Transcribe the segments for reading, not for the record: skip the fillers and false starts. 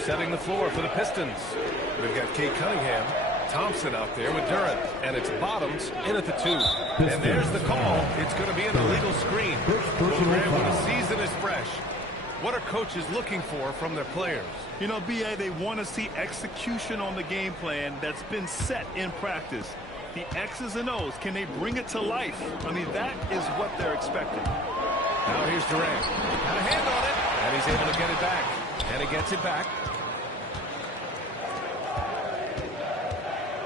setting the floor for the Pistons. We've got Cade Cunningham, Thompson out there with Durant, and it's Bottoms in at the 2. And there's the call. It's going to be an illegal screen. Program when the season is fresh. What are coaches looking for from their players? You know, B.A., they want to see execution on the game plan that's been set in practice. The X's and O's, can they bring it to life? I mean, that is what they're expecting. Now here's Durant. Got a hand on it, and he's able to get it back. And he gets it back.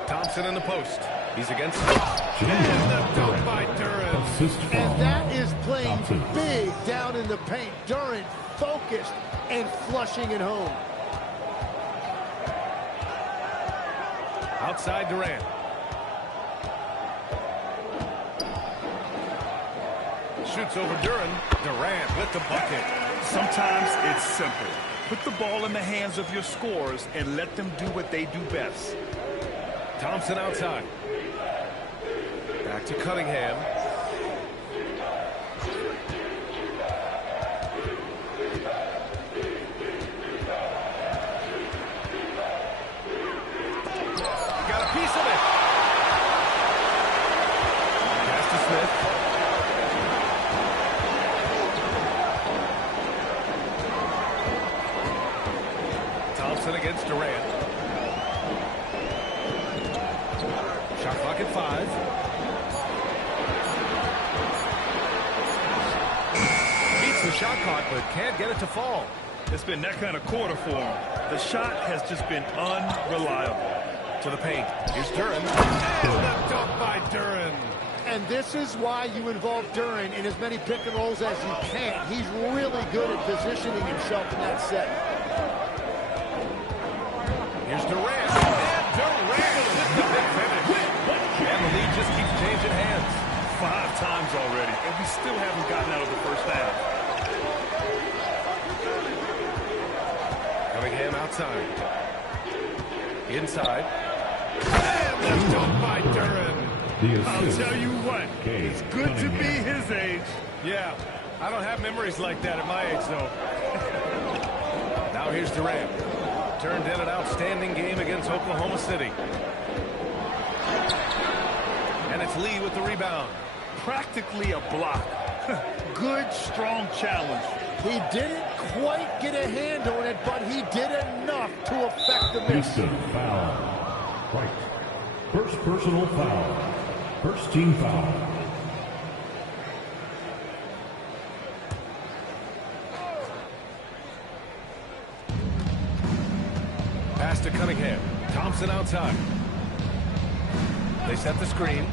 Thompson in the post. He's against it. And the dunk by Durant. And that is playing big down in the paint. Durant focused and flushing it home. Outside Durant. Shoots over Durant with the bucket. Sometimes it's simple. Put the ball in the hands of your scorers and let them do what they do best. Thompson outside. Back to Cunningham. Got a piece of it. Pass to Smith. Thompson against Durant. Shot clock at 5. Beats the shot clock, but can't get it to fall. It's been that kind of quarter for him. The shot has just been unreliable. To the paint. Here's Durant. And the dunk by Durant. And this is why you involve Durant in as many pick and rolls as you can. He's really good at positioning himself in that set. Here's Durant. And Durant with the big finish. And the lead just keeps changing hands. 5 times already, and we still haven't gotten out of the first half. Cunningham outside. Inside. And the dunk by Durant. I'll tell you what, it's good to be his age. Yeah, I don't have memories like that at my age, though. Now here's Durant. Turned in an outstanding game against Oklahoma City. And it's Lee with the rebound. Practically a block. Good, strong challenge. He didn't quite get a hand on it, but he did enough to affect the miss. Foul. Right. First personal foul. First team foul. Pass to Cunningham. Thompson outside. They set the screen.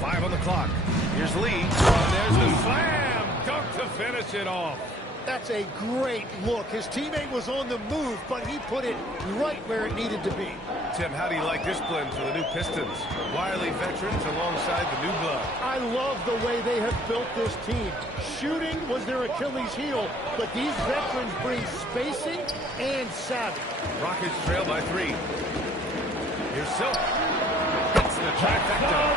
5 on the clock. Here's Lee. And there's the slam. Dunk to finish it off. That's a great look. His teammate was on the move, but he put it right where it needed to be. Tim, how do you like this blend for the new Pistons? Wily veterans alongside the new blood. I love the way they have built this team. Shooting was their Achilles heel, but these veterans bring spacing and savvy. Rockets trail by 3. Here's Silk. Hits the trifecta.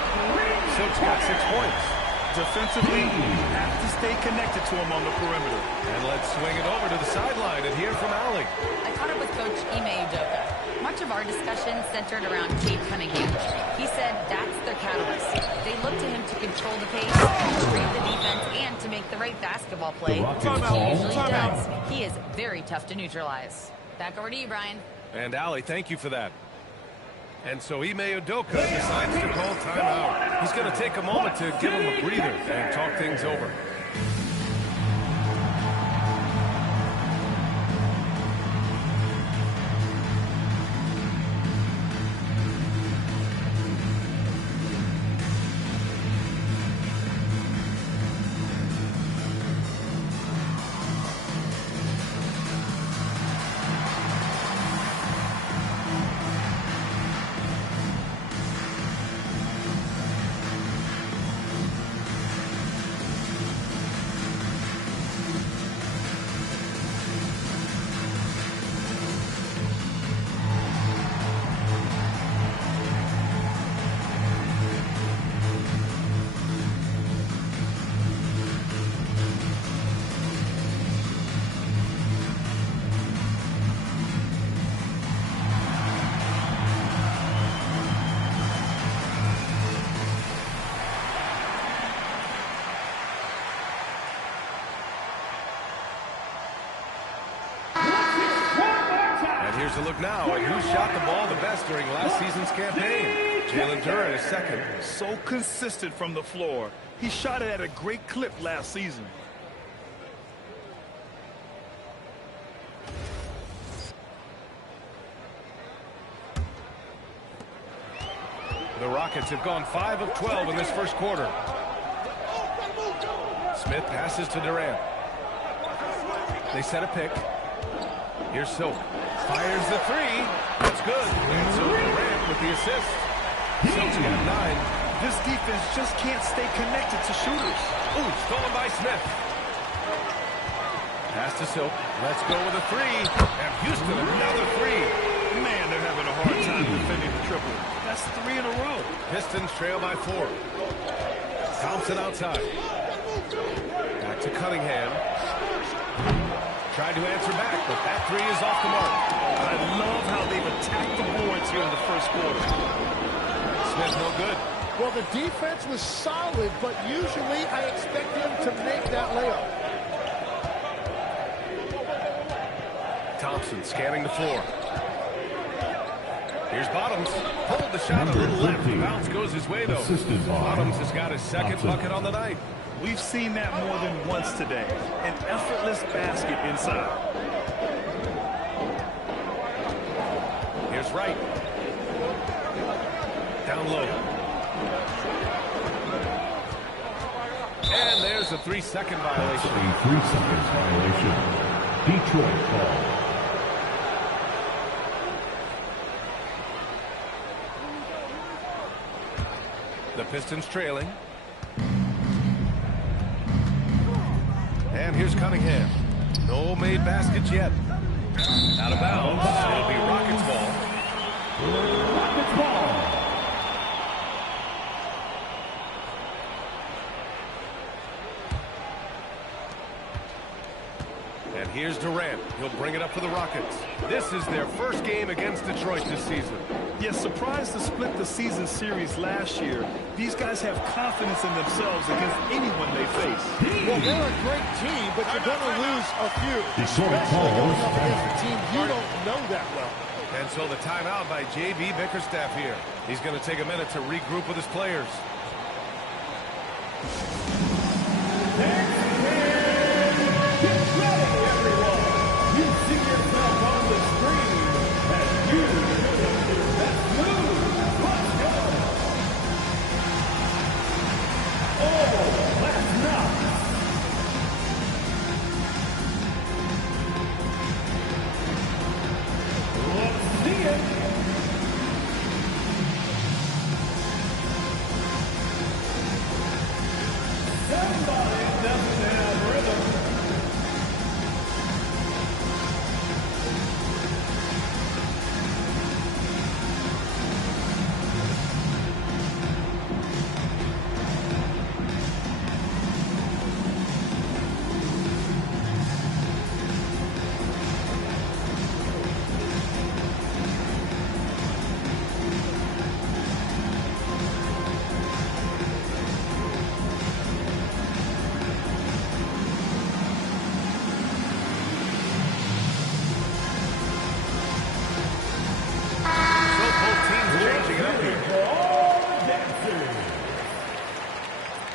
Silk's got 6 points. Defensively, you have to stay connected to him on the perimeter. And let's swing it over to the sideline and hear from Allie. I caught up with Coach Ime Udoka. Much of our discussion centered around Cade Cunningham. He said that's their catalyst. They look to him to control the pace, to read the defense, and to make the right basketball play. Which he usually does. He is very tough to neutralize. Back over to you, Brian. And Allie, thank you for that. And so Ime Udoka decides to call timeout. He's going to take a moment to give him a breather and talk things over. Here's a look now at who shot the ball the best during last season's campaign. Jalen Duren is second. So consistent from the floor. He shot it at a great clip last season. The Rockets have gone 5 of 12 in this first quarter. Smith passes to Durant. They set a pick. Here's Silk. Fires the three. That's good. And so Durant with the assist. Silk's got 9. This defense just can't stay connected to shooters. Ooh, stolen by Smith. Pass to Silk. Let's go with a three. And Houston another three. Man, they're having a hard time defending the triple. That's 3 in a row. Pistons trail by 4. Thompson outside. Back to Cunningham. Tried to answer back, but that three is off the mark. I love how they've attacked the boards here in the first quarter. Smith no good. Well, the defense was solid, but usually I expect him to make that layup. Thompson scanning the floor. Here's Bottoms. Pulled the shot a little left. Bounce goes his way, though. Bottoms has got his second bucket on the night. We've seen that more than once today. An effortless basket inside. Here's Wright. Down low. And there's a 3-second violation. A 3 seconds violation. Detroit ball. The Pistons trailing. And here's Cunningham. No made baskets yet. Out of bounds. It'll be Rockets ball. Rockets ball. And here's Durant. He'll bring it up for the Rockets. This is their first game against Detroit this season. Yes, surprised to split the season series last year. These guys have confidence in themselves against anyone they face. Well, they're a great team, but you're going to lose a few. Detroit Especially going up calls. against a team you don't know that well. And so the timeout by J.B. Bickerstaff here. He's going to take a minute to regroup with his players.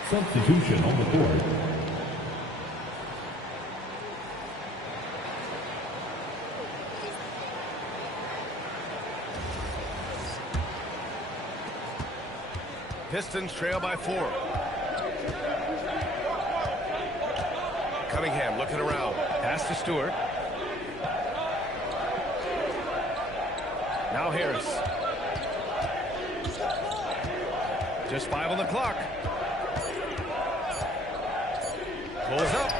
Substitution on the court. Pistons trail by 4. Cunningham looking around. Pass to Stewart. Now Harris. Just 5 on the clock. Pulls up.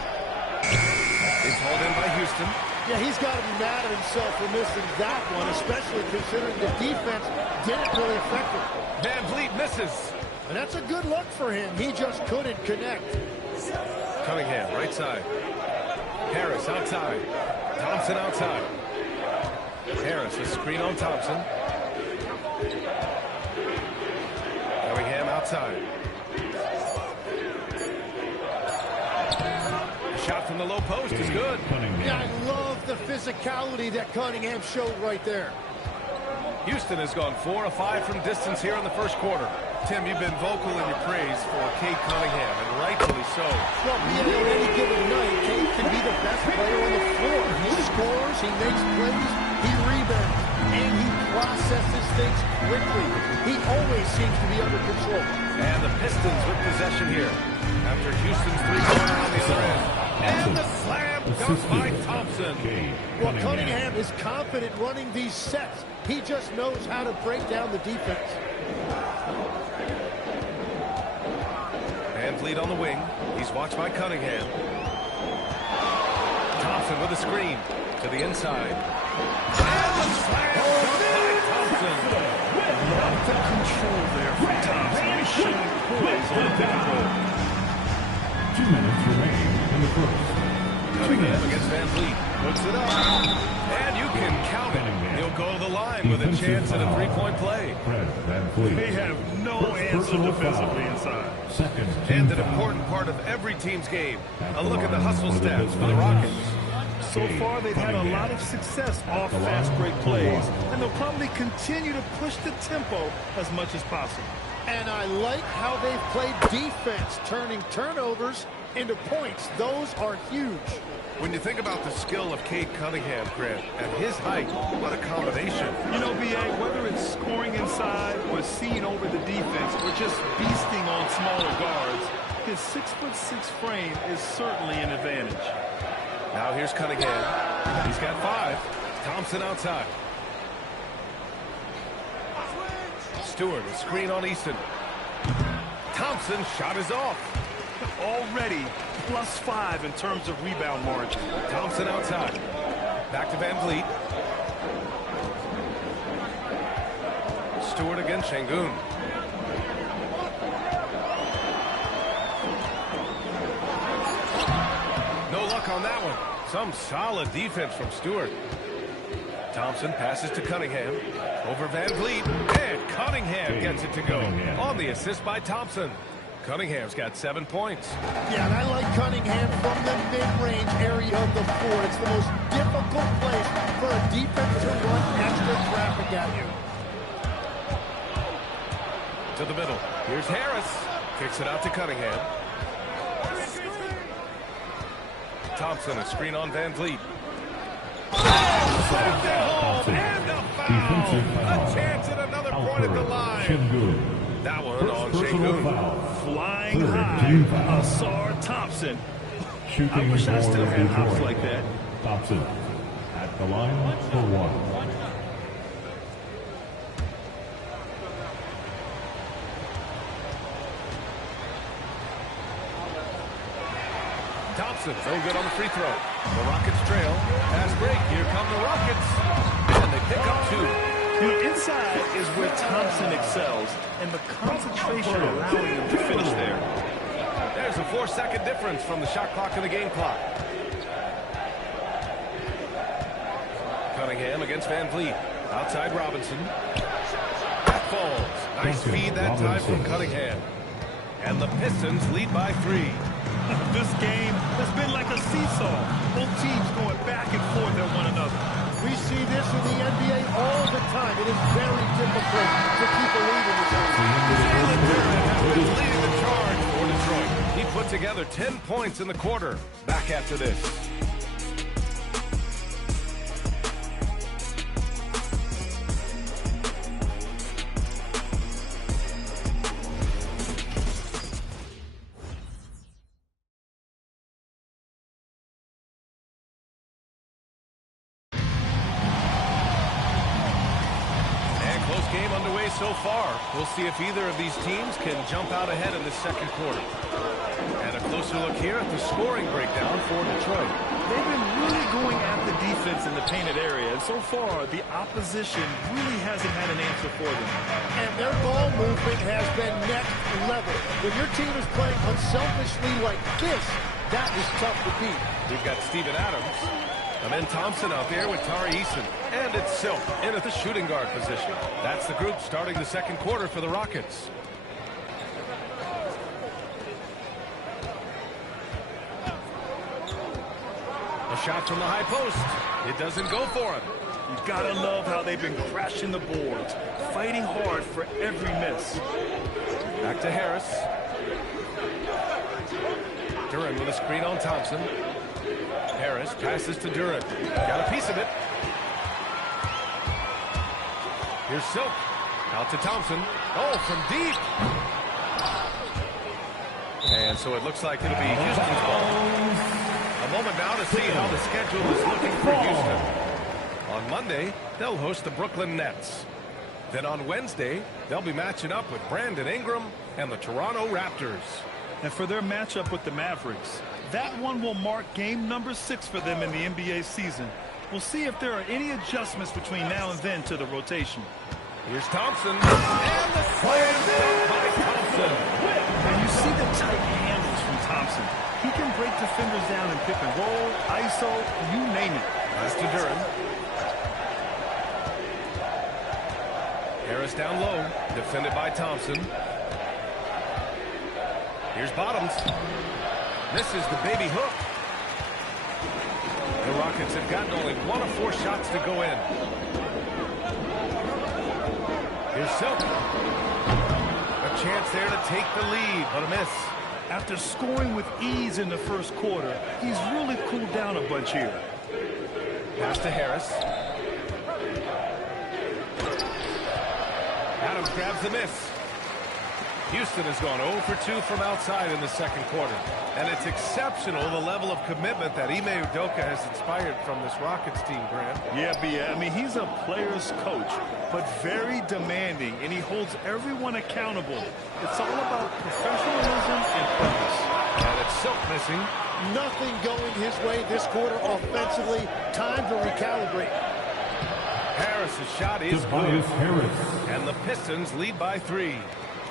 It's hauled in by Houston. Yeah, he's got to be mad at himself for missing that one, especially considering the defense didn't really affect him. Van Vliet misses. And that's a good look for him. He just couldn't connect. Cunningham, right side. Harris outside. Thompson outside. Harris, a screen on Thompson. Cunningham outside. shot from the low post is good. Yeah, I love the physicality that Cunningham showed right there. Houston has gone 4 of 5 from distance here in the first quarter. Tim, you've been vocal in your praise for Cade Cunningham, and rightfully so. Well, on any given night, Cade can be the best player on the floor. He scores, he makes plays, he rebounds, and he processes things quickly. He always seems to be under control. And the Pistons with possession here after Houston's three-pointer on the other end. And the slam dunk by Thompson. Well, Cunningham is confident running these sets. He just knows how to break down the defense. Van Vliet on the wing. He's watched by Cunningham. Thompson with a screen to the inside. And the slam dunk by Thompson. Love the control there from Thompson. He's showing poise on the pick and roll. 2 minutes remain in the first. Cunningham against Van Vliet. Puts it up. And you can count it. He'll go to the line with a chance at a three-point play. They have no answer defensively inside. And an important part of every team's game. A look at the hustle stats for the Rockets. So far, they've had a lot of success off fast break plays, and they'll probably continue to push the tempo as much as possible. And I like how they've played defense, turning turnovers into points. Those are huge. When you think about the skill of Cade Cunningham, Grant, at his height, what a combination. You know, B.A., whether it's scoring inside or seeing over the defense or just beasting on smaller guards, his 6'6" frame is certainly an advantage. Now here's Cunningham. He's got 5. Thompson outside. Stewart, a screen on Easton. Thompson shot is off. Already +5 in terms of rebound margin. Thompson outside. Back to Van Vliet. Stewart against Şengün. No luck on that one. Some solid defense from Stewart. Thompson passes to Cunningham. Over Van Vliet. And Cunningham gets it to go. On the assist by Thompson. Cunningham's got 7 points. Yeah, and I like Cunningham from the mid-range area of the floor. It's the most difficult place for a defense to run extra traffic at you. To the middle. Here's Harris. Kicks it out to Cunningham. Thompson, a screen on Van Vliet. And a foul. A chance at another point at the line. That one on Şengün. Flying high, Ausar Thompson. I wish I still had hops like that. Thompson at the line for 1. Thompson, no good on the free throw. The Rockets trail. Pass break. Here come the Rockets. And they pick up 2. You know, inside is where Thompson excels, and the concentration allowing him to finish there. There's a 4-second difference from the shot clock and the game clock. Cunningham against Van Vliet. Outside Robinson. That falls. Nice feed that time from Cunningham. And the Pistons lead by 3. This game has been like a seesaw. Both teams going back and forth at one another. We see this in the NBA all the time. It is very difficult to keep a lead in this game. Jalen Duren has been leading the charge for Detroit. He put together 10 points in the quarter. Back after this. So far, we'll see if either of these teams can jump out ahead in the second quarter. And a closer look here at the scoring breakdown for Detroit. They've been really going at the defense in the painted area, and so far, the opposition really hasn't had an answer for them. And their ball movement has been next level. When your team is playing unselfishly like this, that is tough to beat. We've got Steven Adams. And then Thompson out there with Tari Eason. And it's Silk in at the shooting guard position. That's the group starting the second quarter for the Rockets. A shot from the high post. It doesn't go for him. You gotta love how they've been crashing the boards, fighting hard for every miss. Back to Harris. Duren with a screen on Thompson. Harris passes to Duren. Got a piece of it. Here's Silk. Out to Thompson. Oh, from deep. And so it looks like it'll be Houston's ball. A moment now to see how the schedule is looking for Houston. On Monday, they'll host the Brooklyn Nets. Then on Wednesday, they'll be matching up with Brandon Ingram and the Toronto Raptors. And for their matchup with the Mavericks, that one will mark game number 6 for them in the NBA season. We'll see if there are any adjustments between now and then to the rotation. Here's Thompson. And the slam by Thompson. And you see the tight handles from Thompson. He can break defenders down in pick and roll, ISO, you name it. Pass to Duren. Harris down low, defended by Thompson. Here's Bottoms. Misses the baby hook. The Rockets have gotten only 1 of 4 shots to go in. Here's Silk. A chance there to take the lead, but a miss. After scoring with ease in the first quarter, he's really cooled down a bunch here. Pass to Harris. Adams grabs the miss. Houston has gone 0 for 2 from outside in the second quarter. And it's exceptional the level of commitment that Ime Udoka has inspired from this Rockets team, Grant. Yeah, B.A. I mean, he's a player's coach, but very demanding, and he holds everyone accountable. It's all about professionalism and purpose. And it's Silk missing. Nothing going his way this quarter offensively. Time to recalibrate. Harris's shot is good. Tobias Harris. And the Pistons lead by 3.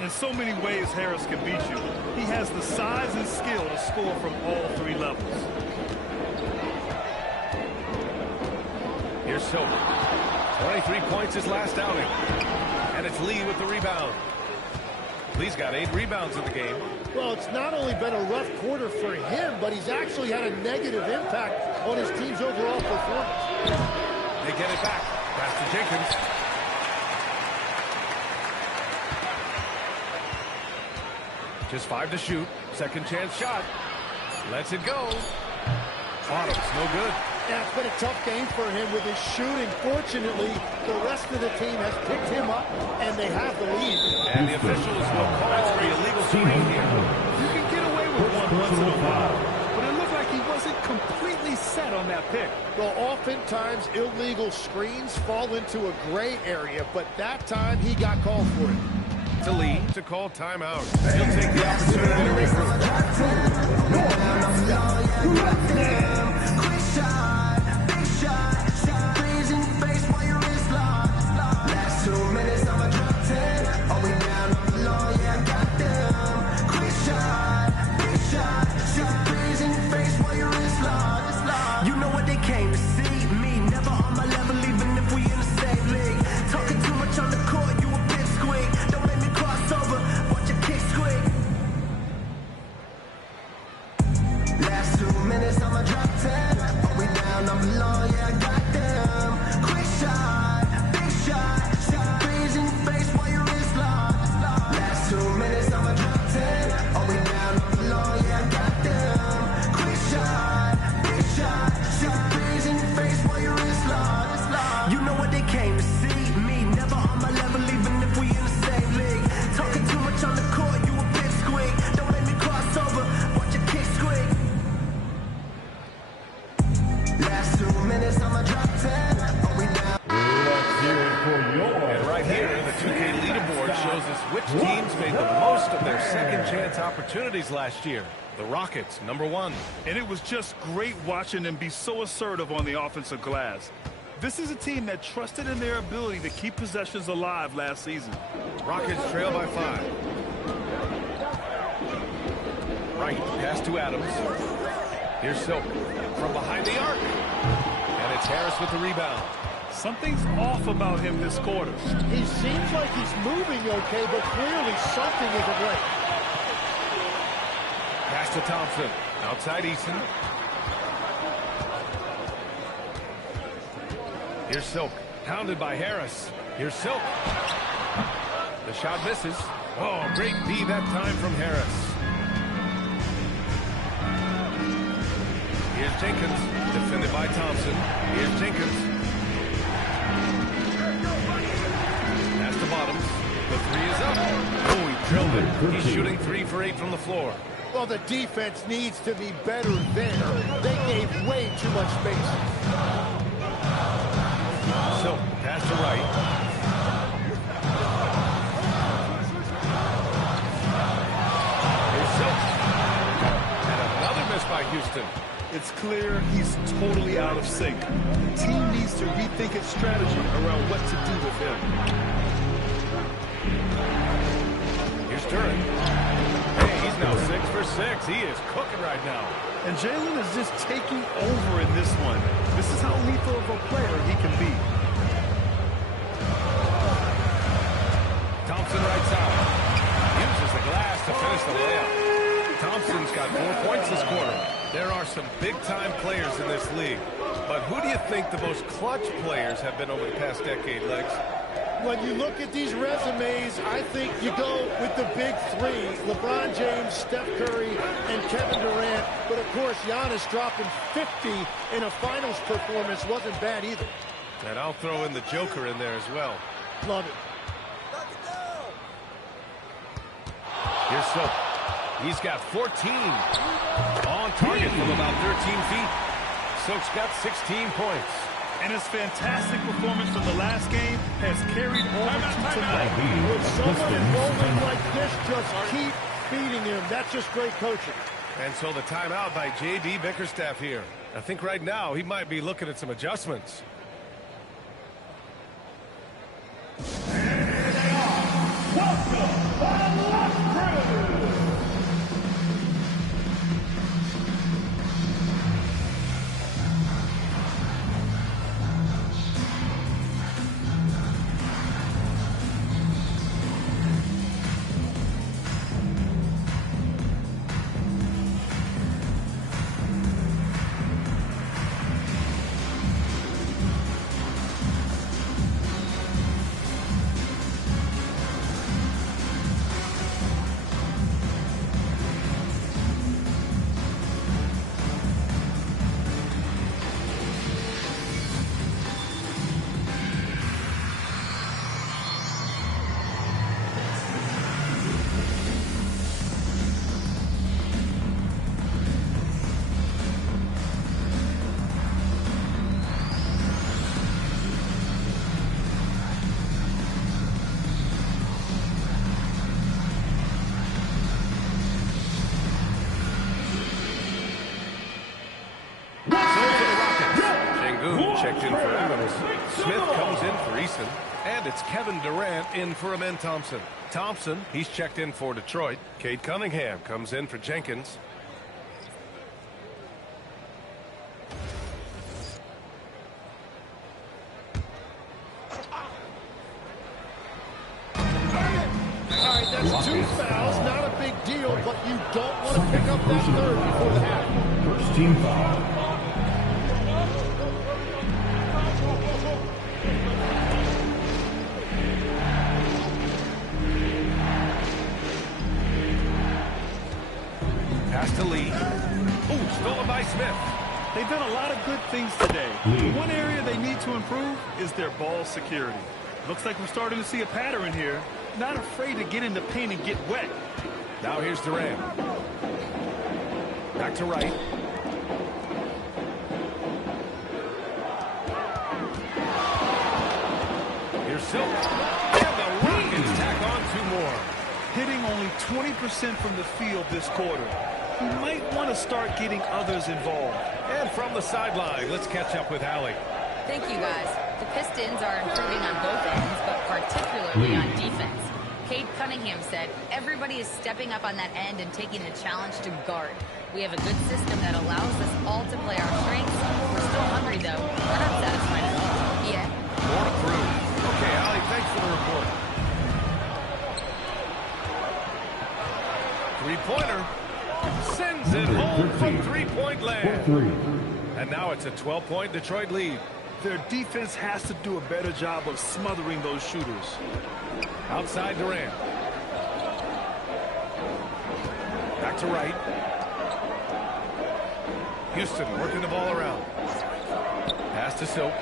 In so many ways, Harris can beat you. He has the size and skill to score from all 3 levels. Here's Silk. 23 points his last outing. And it's Lee with the rebound. Lee's got 8 rebounds in the game. Well, it's not only been a rough quarter for him, but he's actually had a negative impact on his team's overall performance. They get it back. Pass to Jenkins. Just 5 to shoot. Second chance shot. Lets it go. Bottoms, no good. Yeah, it's been a tough game for him with his shooting. Fortunately, the rest of the team has picked him up, and they have the lead. And the officials will call for the illegal screen here. You can get away with one once in a while, but it looked like he wasn't completely set on that pick. Well, oftentimes illegal screens fall into a gray area, but that time he got called for it. To Lee to call timeout. He'll take the opportunity to regroup. You know what they came to see? Me, never on my level, even if we in the same league. Talking too much on the court, you a big squeak. Don't make me cross over, watch your kick squeak. Last 2 minutes, I'ma drop 10. Are we down, I'm below, yeah, I got them. Quick shot, big shot, shot. Threes in your face while your wrist locked. Last 2 minutes, I'ma drop 10. Are we down, I'm below, yeah, I got them. Quick shot, big shot, shot. Threes in your face while your wrist locked. You know what they came to see? Me, never on my level, even if we in the same league. Talking too much on the court, you a big squeak. Don't make me cross over, watch your kick squeak. Last 2 minutes, I'ma drop 10. Are we down? Let's hear it for your And right here, the 2K leaderboard shows us which teams made the most of their second chance opportunities last year. The Rockets, number 1. And it was just great watching them be so assertive on the offensive glass. This is a team that trusted in their ability to keep possessions alive last season. Rockets trail by 5. Right, pass to Adams. Here's Silk from behind the arc. And it's Harris with the rebound. Something's off about him this quarter. He seems like he's moving okay, but clearly something isn't right. Pass to Thompson. Outside Eason. Here's Silk. Pounded by Harris. Here's Silk. The shot misses. Oh, great D that time from Harris. Here's Jenkins. Defended by Thompson. Here's Jenkins. Pass to Bottoms. The three is up. Oh, he drilled it. He's shooting 3 for 8 from the floor. Well, the defense needs to be better there. They gave way too much space. So, pass to right. Here's Silk. And another miss by Houston. It's clear he's totally out of sync. The team needs to rethink its strategy around what to do with him. Here's Durant. Hey, he's now 6 for 6. He is cooking right now. And Jalen is just taking over in this one. This is how lethal of a player he can be. Thompson right side. Uses the glass to finish the layup. Thompson's got 4 points this quarter. There are some big-time players in this league. But who do you think the most clutch players have been over the past decade, Legs? When you look at these resumes, I think you go with the big three. LeBron James, Steph Curry, and Kevin Durant. But, of course, Giannis dropping 50 in a finals performance wasn't bad either. And I'll throw in the Joker in there as well. Love it. Here's Silk. He's got 14. On target from about 13 feet. Silk's got 16 points. And his fantastic performance from the last game has carried over to tonight. With someone rolling like this, just keep feeding him. That's just great coaching. And so the timeout by J.D. Bickerstaff here. I think right now he might be looking at some adjustments. Checked in for Adams. Smith comes in for Eason. And it's Kevin Durant in for Amen Thompson. Thompson, he's checked in for Detroit. Cade Cunningham comes in for Jenkins. All right, that's 2 fouls. Not a big deal, but you don't want to pick up that third before the half. First team foul. Pass to Lee. Ooh, stolen by Smith. They've done a lot of good things today. One area they need to improve is their ball security. Looks like we're starting to see a pattern here. Not afraid to get in the paint and get wet. Now here's Durant. Back to right. Here's Silk. And the Rockets tack on 2 more. Hitting only 20% from the field this quarter. He might want to start getting others involved. And from the sideline, let's catch up with Allie. Thank you, guys. The Pistons are improving on both ends, but particularly on defense. Cade Cunningham said, everybody is stepping up on that end and taking the challenge to guard. We have a good system that allows us all to play our strengths. We're still hungry, though. We're not satisfied at all. Yeah. More to prove. Okay, Allie, thanks for the report. Three-pointer. Sends it home from three-point land. And now it's a 12-point Detroit lead. Their defense has to do a better job of smothering those shooters. Outside Durant. Back to right. Houston working the ball around. Pass to Silk.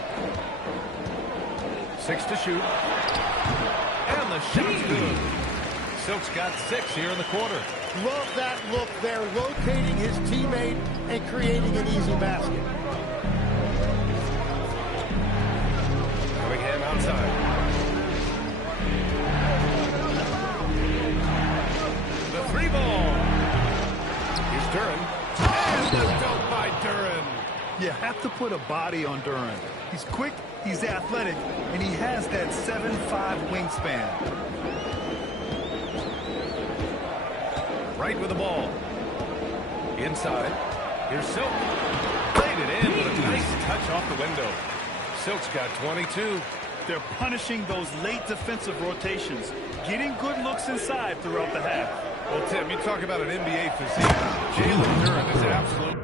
6 to shoot. And the shot's good. Silk's got 6 here in the quarter. Love that look there, rotating his teammate and creating an easy basket. Cunningham outside. The 3 ball. Here's Duren. And the dunk by Duren. You have to put a body on Duren. He's quick, he's athletic, and he has that 7'5" wingspan. Right with the ball. Inside. Here's Silk. Played it in with a nice touch off the window. Silk's got 22. They're punishing those late defensive rotations, getting good looks inside throughout the half. Well, Tim, you talk about an NBA physique. Jalen Duren is absolute.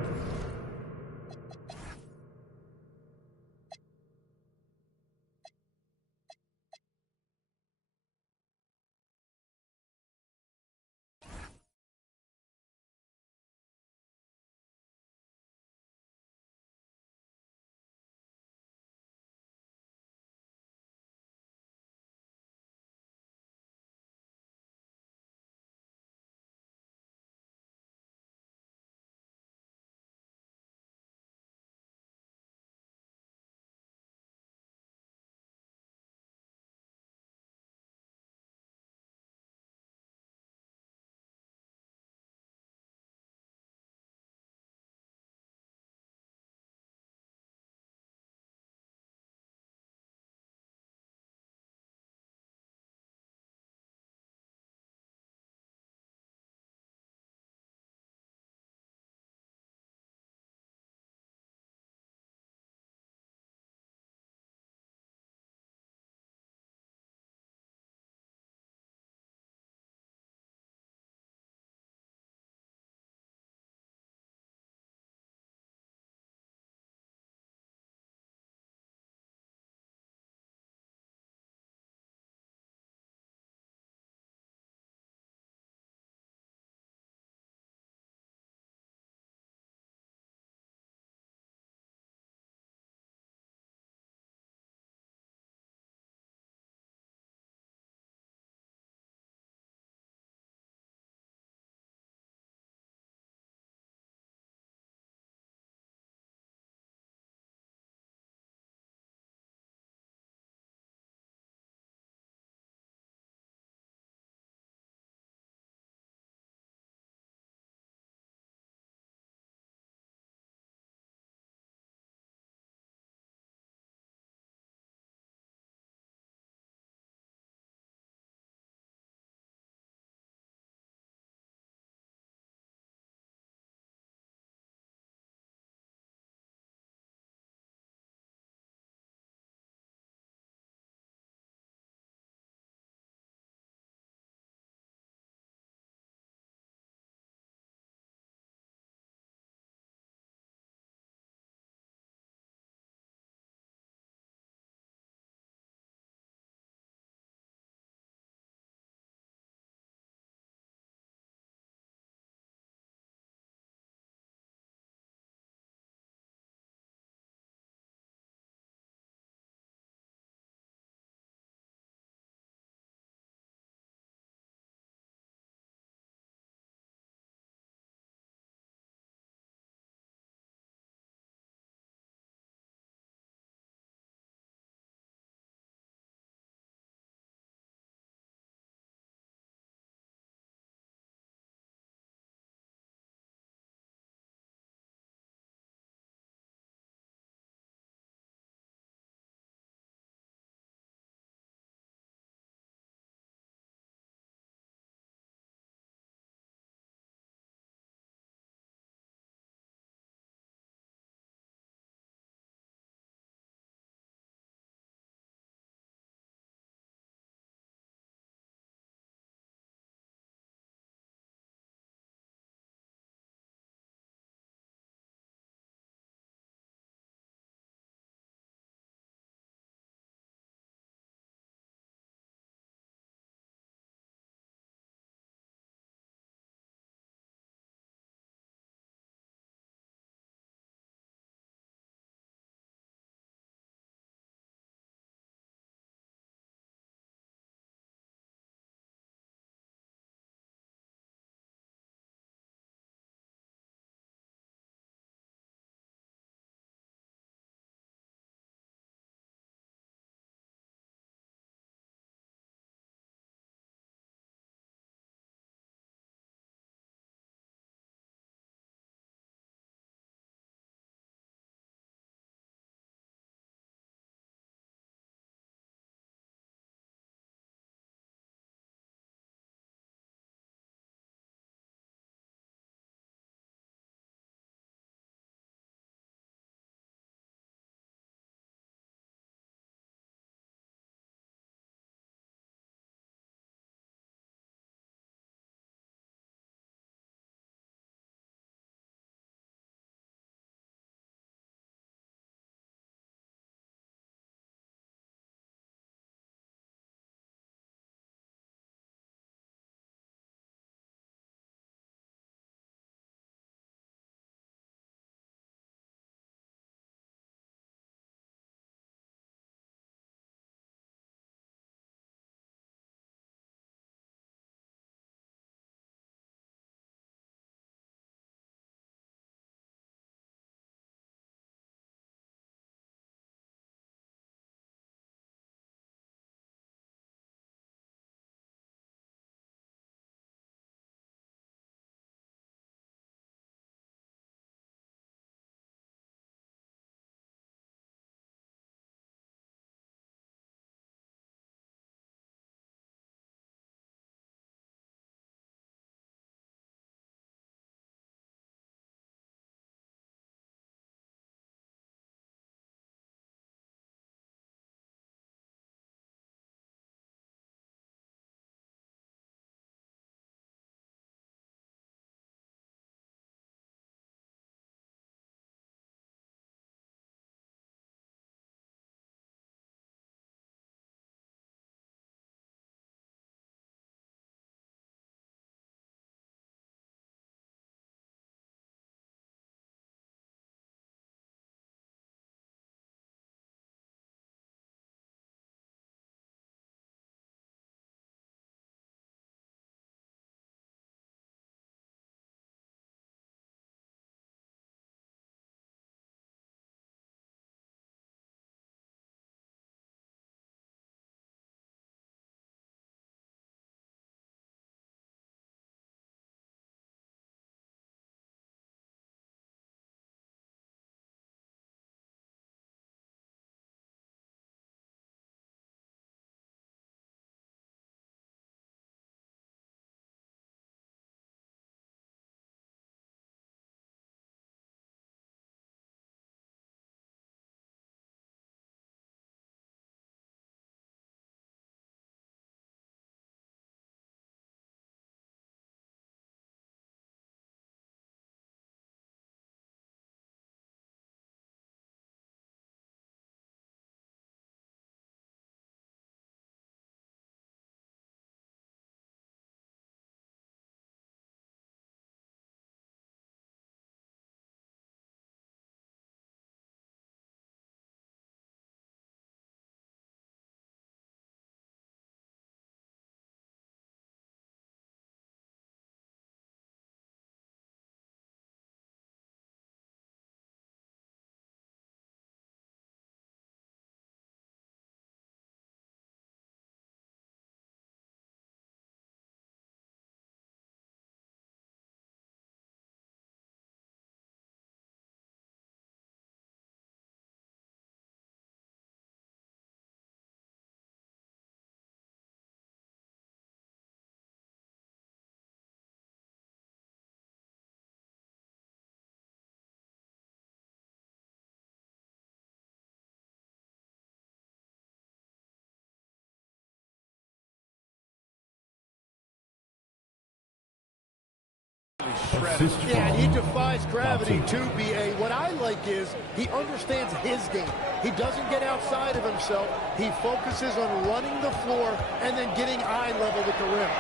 shredded. Yeah, and he defies gravity too, B.A. What I like is he understands his game. He doesn't get outside of himself. He focuses on running the floor and then getting eye level with the rim.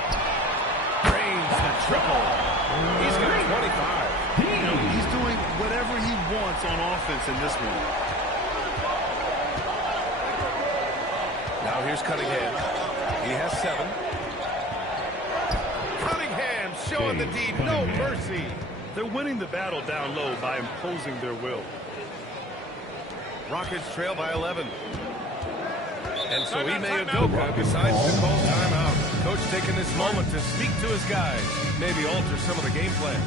Drains the triple. He's got 25. He's doing whatever he wants on offense in this one. Now here's Cunningham. He has 7. Cunningham showing the D no mercy. They're winning the battle down low by imposing their will. Rockets trail by 11. And so Ime Udoka decides to call timeout. Coach taking this moment to speak to his guys, maybe alter some of the game plan.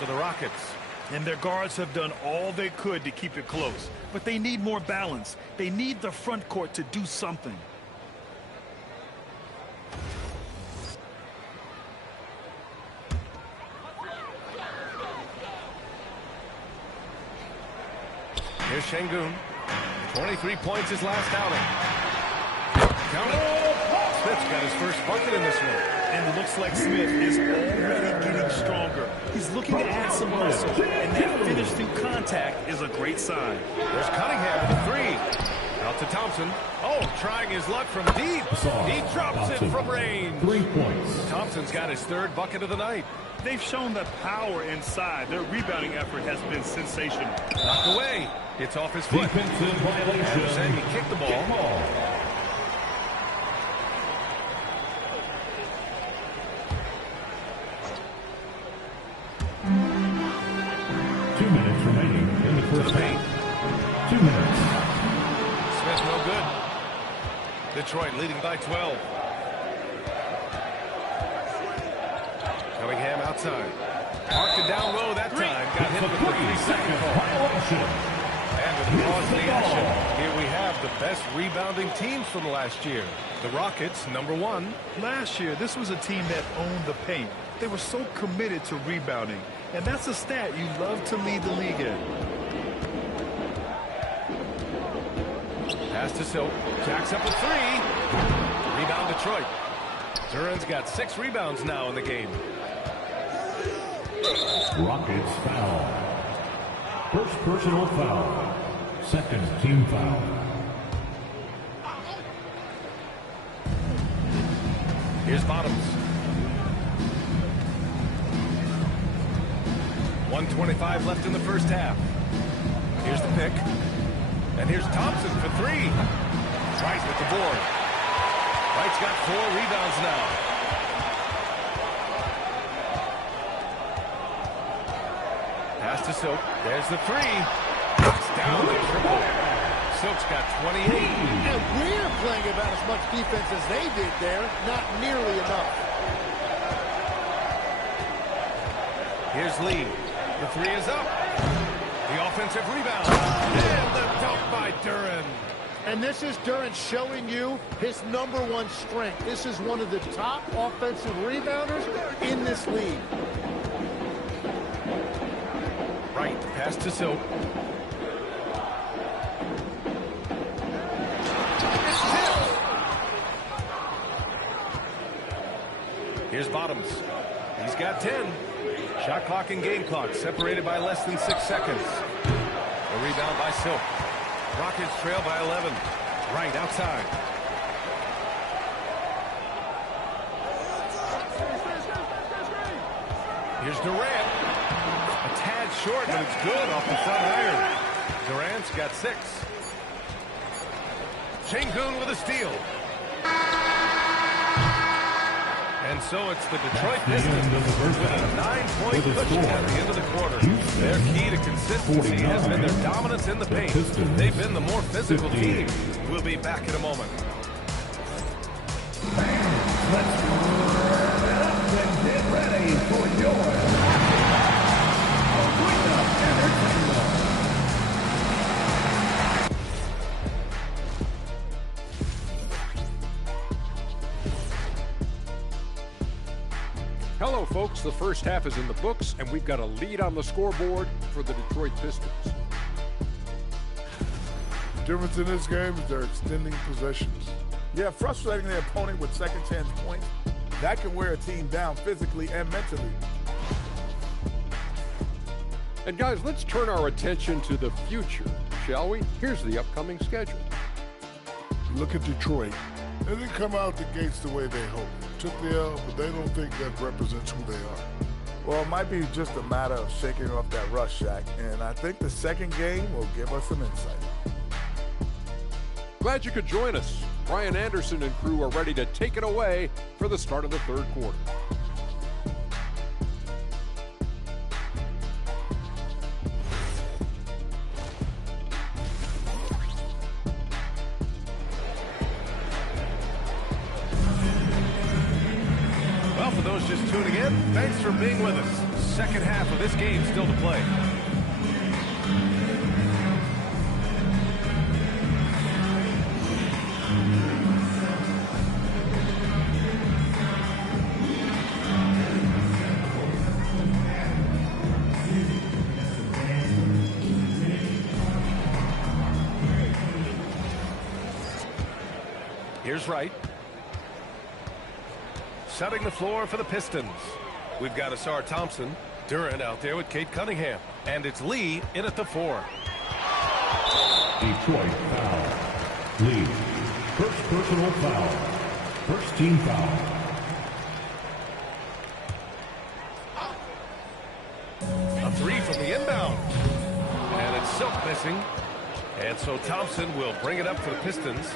For the Rockets. And their guards have done all they could to keep it close. But they need more balance. They need the front court to do something. Here's Şengün. 23 points his last outing. Count it. Smith's got his first bucket in this one. And it looks like Smith is already getting stronger. He's looking to add some muscle, and that finish through contact is a great sign. There's Cunningham with the 3. Out to Thompson. Oh, trying his luck from deep. He drops it from range. 3 points. Thompson's got his 3rd bucket of the night. They've shown the power inside. Their rebounding effort has been sensational. Knocked away. It's off his foot. Defensive violation. Sammy kicked the ball. First half. 2 minutes. Smith no good. Detroit leading by 12. Cunningham outside. Marked it down low that time. Got hit with the 3-second call. And with the pause of the action, here we have the best rebounding teams from last year. The Rockets, number 1. Last year, this was a team that owned the paint. They were so committed to rebounding. And that's a stat you love to lead the league in. Pass to Silk. Jacks up a 3. Rebound Detroit. Duran's got 6 rebounds now in the game. Rockets foul. First personal foul. Second team foul. Here's Bottoms. 1:25 left in the first half. Here's the pick. And here's Thompson for 3. Tries with the board. Wright's got 4 rebounds now. Pass to Silk. There's the 3. Knocks down the triple. Silk's got 28. And we're playing about as much defense as they did there. Not nearly enough. Here's Lee. The 3 is up. The offensive rebound. And the dunk by Duran. And this is Duran showing you his #1 strength. This is one of the top offensive rebounders in this league. Right, pass to Silk. Here's Bottoms. He's got 10. Shot clock and game clock separated by less than 6 seconds. A rebound by Silk. Rockets trail by 11. Right outside. Here's Durant. A tad short, but it's good off the front iron. Durant's got 6. Sengun with a steal. And so it's the Detroit Pistons with a 9-point push at the end of the quarter. Their key to consistency has been their dominance in the paint. They've been the more physical team. We'll be back in a moment. Let's get ready for your Arena Entertainment. Hello, folks. The first half is in the books, and we've got a lead on the scoreboard for the Detroit Pistons. The difference in this game is they're extending possessions. Yeah, frustrating their opponent with second chance points. That can wear a team down physically and mentally. And guys, let's turn our attention to the future, shall we? Here's the upcoming schedule. Look at Detroit. They didn't come out the gates the way they hoped. Took the L, but they don't think that represents who they are. Well, it might be just a matter of shaking off that rust, Shaq, and I think the second game will give us some insight. Glad you could join us. Brian Anderson and crew are ready to take it away for the start of the third quarter. Well, for those just tuning in, thanks for being with us. Second half of this game still to play. Here's Wright. Setting the floor for the Pistons. We've got Asar Thompson. Durant out there with Cade Cunningham. And it's Lee in at the 4. Detroit foul. Lee. First personal foul. First team foul. A 3 from the inbound. And it's Silk missing. And so Thompson will bring it up for the Pistons.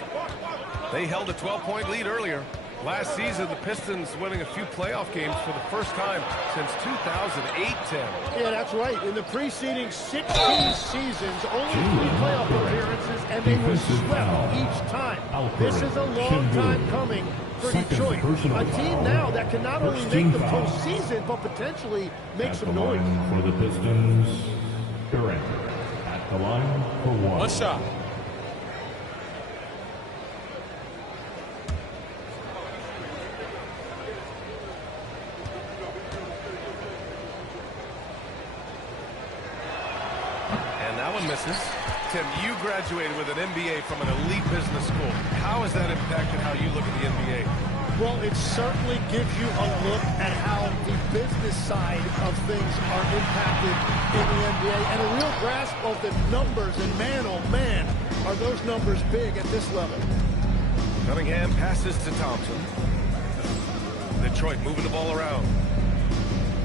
They held a 12-point lead earlier. Last season, the Pistons winning a few playoff games for the first time since 2008-10. Yeah, that's right. In the preceding 16 seasons, only 3 playoff appearances, and they were swept each time. This is a long time coming for Detroit. A team now that can not only make the postseason, but potentially make some noise. For the Pistons, Durant at the line for 1. One shot. Misses. Tim, you graduated with an MBA from an elite business school. How has that impacted how you look at the NBA? Well, it certainly gives you a look at how the business side of things are impacted in the NBA and a real grasp of the numbers. And man, oh man, are those numbers big at this level. Cunningham passes to Thompson. Detroit moving the ball around.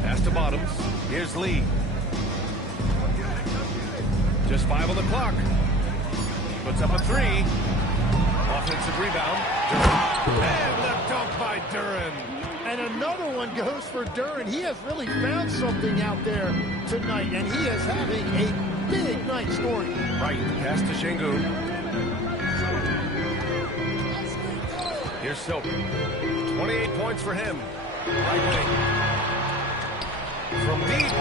Pass to Bottoms. Here's Lee. Just 5 on the clock. Puts up a 3. Offensive rebound. And the dunk by Duran. And another one goes for Duran. He has really found something out there tonight, and he is having a big night scoring. Right, pass to Sengun. Here's Silk. 28 points for him. Right wing. From deep.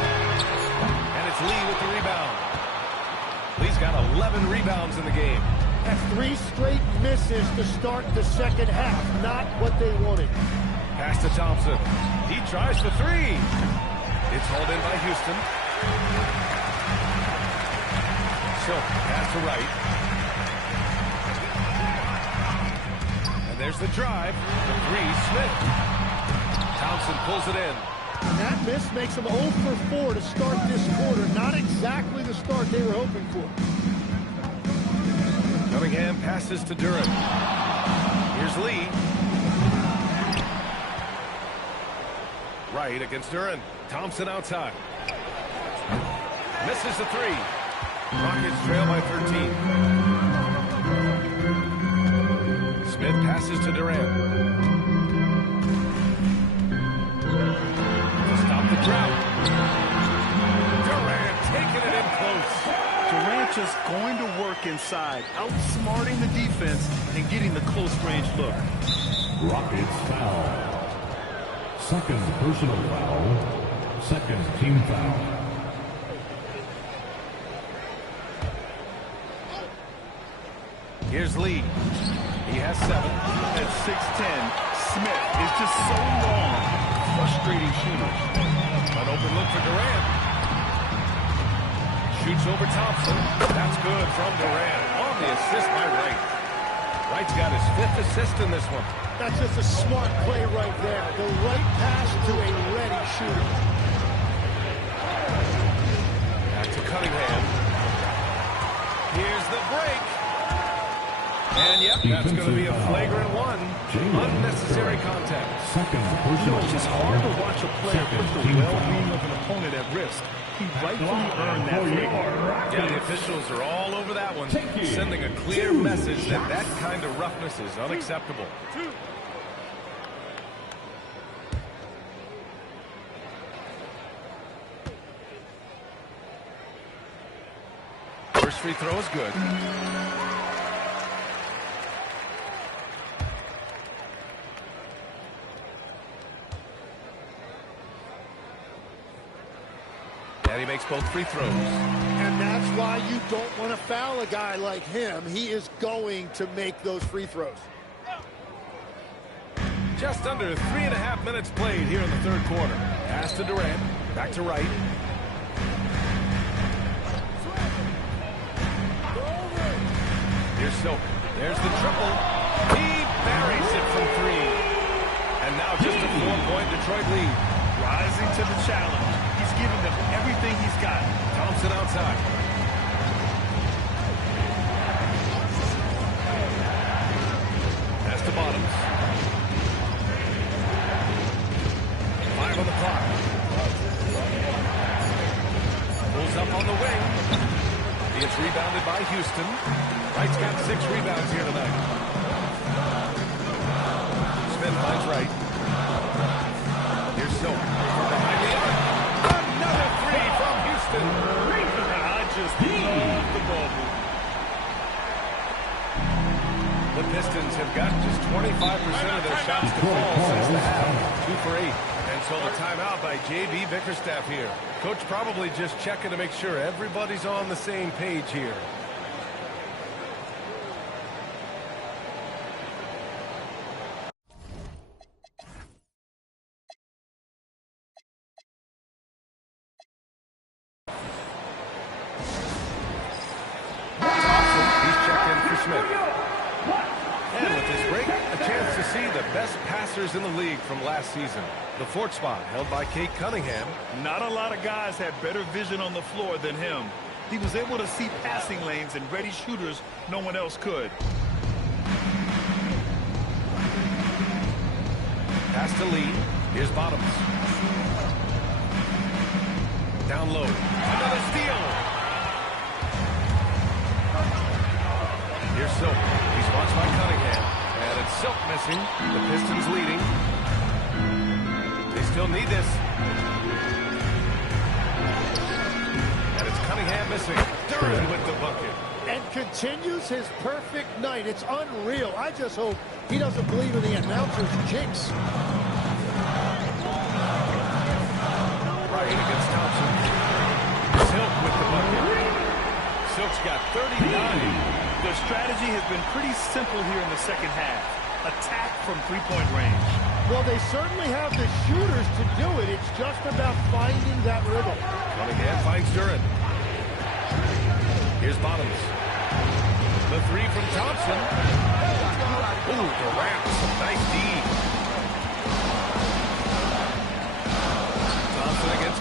And it's Lee with the rebound. Lee's got 11 rebounds in the game. That's 3 straight misses to start the second half. Not what they wanted. Pass to Thompson. He tries for 3. It's hauled in by Houston. Silk pass to Wright. And there's the drive. The 3, Smith. Thompson pulls it in. And that miss makes them 0 for 4 to start this quarter. Not exactly the start they were hoping for. Cunningham passes to Durant. Here's Lee. Right against Durant. Thompson outside. Misses the three. Rockets trail by 13. Smith passes to Durant. To stop the drought. Durant taking it in close. Durant just going to work inside, outsmarting the defense and getting the close range look. Rockets foul. Second personal foul. Second team foul. Here's Lee. He has 7. At 6'10", Smith is just so long, frustrating shooters. An open look for Durant. Shoots over Thompson. That's good from Durant. On the assist by Wright. Wright's got his 5th assist in this one. That's just a smart play right there. The right pass to a ready shooter. Back to Cunningham. Here's the break. And yep, that's going to be a flagrant one. Unnecessary contact. Second You personal know, it's just hard to watch a player put the well-being of an opponent at risk. He rightfully earned that flagrant. Yeah, the officials are all over that one, sending a clear message that that kind of roughness is unacceptable. First free throw is good. And he makes both free throws. And that's why you don't want to foul a guy like him. He is going to make those free throws. Just under 3.5 minutes played here in the third quarter. Pass to Durant. Back to Wright. Here's Silk. There's the triple. He buries it from 3. And now just a 4-point Detroit lead. Rising to the challenge. He's giving them everything he's got. Thompson outside. Pass to Bottoms. 5 on the clock. Pulls up on the wing. Gets rebounded by Houston. Wright's got 6 rebounds here tonight. Smith finds Wright. Here's Silk. Behind the arc. Another 3 from Houston. I just love the ball movement. The Pistons have got just 25% of their shots to fall since the half. 2 for 8. And so the timeout by J.B. Bickerstaff here. Coach probably just checking to make sure everybody's on the same page here. Thompson, he's checked in for Smith. And with this break, a chance to see the best passers in the league from last season. The 4th spot held by Cade Cunningham. Not a lot of guys had better vision on the floor than him. He was able to see passing lanes and ready shooters no one else could. Pass to Lee. Here's Bottoms. Down low. Another steal. Here's Silk. He's watched by Cunningham. And it's Silk missing. The Pistons leading. They still need this. And it's Cunningham missing. Durant with the bucket. And continues his perfect night. It's unreal. I just hope he doesn't believe in the announcer's jinx. Right against Thompson. Silk with the bucket. Silk's got 39. The strategy has been pretty simple here in the second half. Attack from three-point range. Well, they certainly have the shooters to do it. It's just about finding that rhythm. Cunningham finds Durant. Here's Bottoms. The 3 from Thompson. Ooh, Durant, some nice D.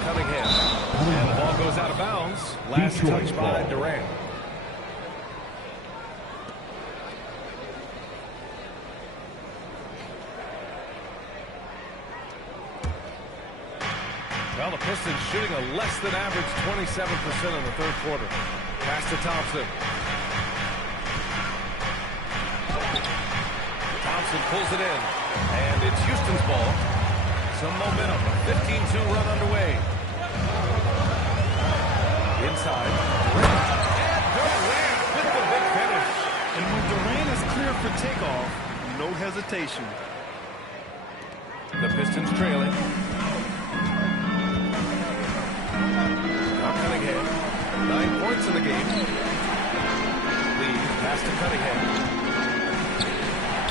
Cunningham. And the ball goes out of bounds. Last touch by Durant. Well, the Pistons shooting a less than average 27% in the third quarter. Pass to Thompson. Thompson pulls it in. And it's Houston's ball. Some momentum. A 15-2 run underway. Inside. And Durant with the big finish. And when Durant is clear for takeoff, no hesitation. The Pistons trailing. Now Cunningham. 9 points in the game. Lead. Pass to Cunningham.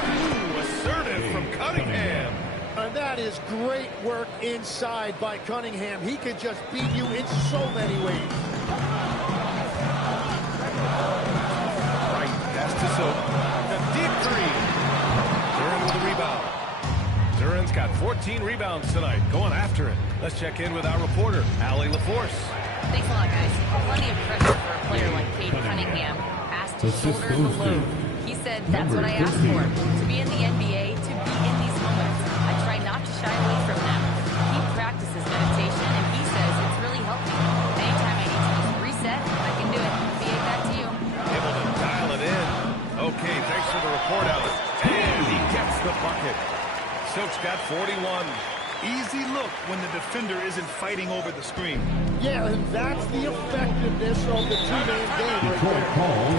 Ooh, assertive from Cunningham. And that is great work inside by Cunningham. He can just beat you in so many ways. Right, pass to Silk. The deep three. Duran with the rebound. Duran's got 14 rebounds tonight. Going after it. Let's check in with our reporter, Allie LaForce. Thanks a lot, guys. Plenty of pressure for a player like Cade Cunningham. Asked to shoulder the load. He said, that's what I asked for. To be in the NBA, to be in these moments. I try not to shy away from them. He practices meditation, and he says it's really helped me. Anytime I need to just reset, I can do it. BA, back to you. Able to dial it in. Okay, thanks for the report, Allie. And he gets the bucket. Silk's got 41. Easy look when the defender isn't fighting over the screen. Yeah, and that's the effectiveness of the two-man game right there.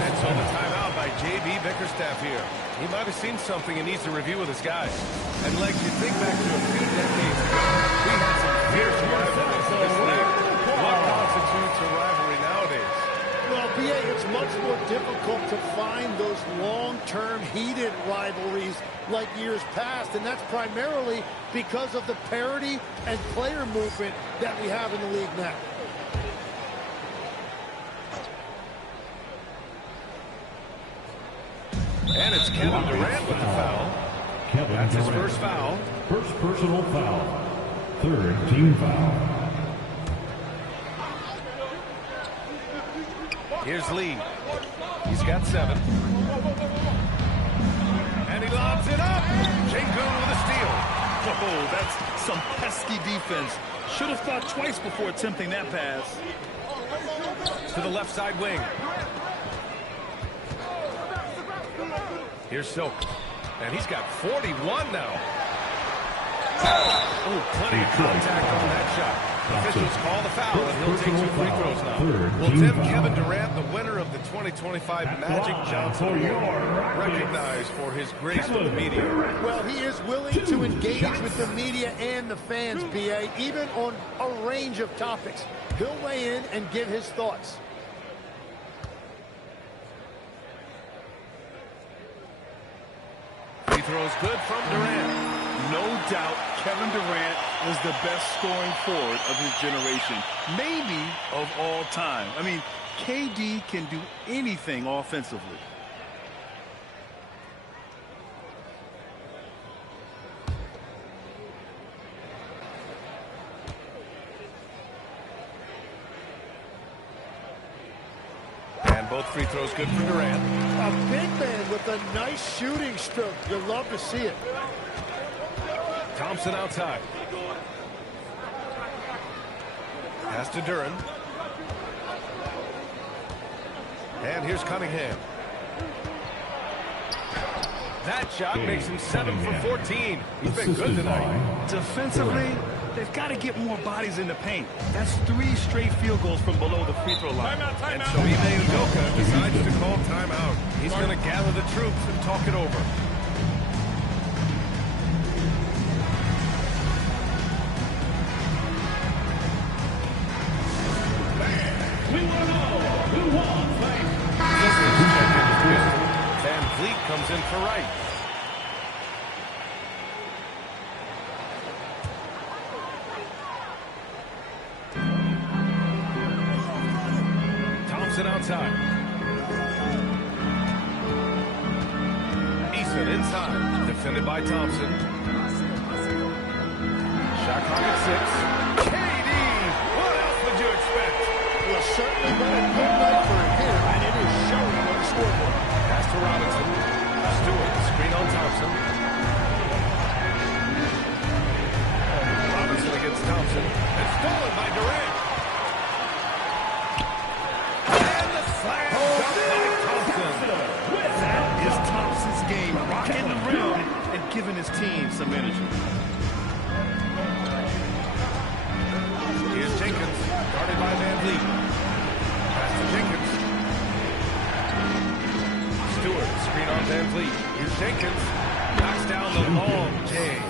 And so the timeout by J.B. Bickerstaff here. He might have seen something and needs to review with his guys. And Legs, you think back to a few decades ago, we had some fierce rivalries in this league. What constitutes a rivalry nowadays? Well, B.A., it's much more difficult to find those long-term heated rivalries like years past, and that's primarily because of the parity and player movement that we have in the league now. And it's Kevin Durant with the foul. That's his first foul. First personal foul. Third team foul. Here's Lee. He's got 7. And he lobs it up. Sengun with a steal. Oh, that's some pesky defense. Should have thought twice before attempting that pass. To the left side wing. Here's Silk. And he's got 41 now. Oh, plenty of contact on that shot. Officials call the foul, and he'll take 2 free throws now. Well, Tim, Kevin Durant, the winner of the 2025 Magic Johnson Award, recognized for his grace with the media. Well, he is willing to engage with the media and the fans, B.A., even on a range of topics. He'll weigh in and give his thoughts. Free throws good from Durant. No doubt Kevin Durant is the best scoring forward of his generation, maybe of all time. I mean, KD can do anything offensively. And both free throws good for Durant. A big man with a nice shooting stroke. You'll love to see it. Thompson outside. Pass to Duran. And here's Cunningham. That shot makes him 7 for 14. He's been good tonight. Defensively, they've got to get more bodies in the paint. That's 3 straight field goals from below the free throw line. And so Ime Udoka decides to call timeout. He's going to gather the troops and talk it over. Van Vliet comes in for Wright. Thompson outside. Eason inside. Defended by Thompson. Shot clock at 6. KD stolen by Durant. And the slam dunk by Thompson. That is Thompson's game, rocking the rim and giving his team some energy. Here's Jenkins, guarded by Van Vliet. Pass to Jenkins. Stewart, screen on Van Vliet. Here's Jenkins, knocks down the long J.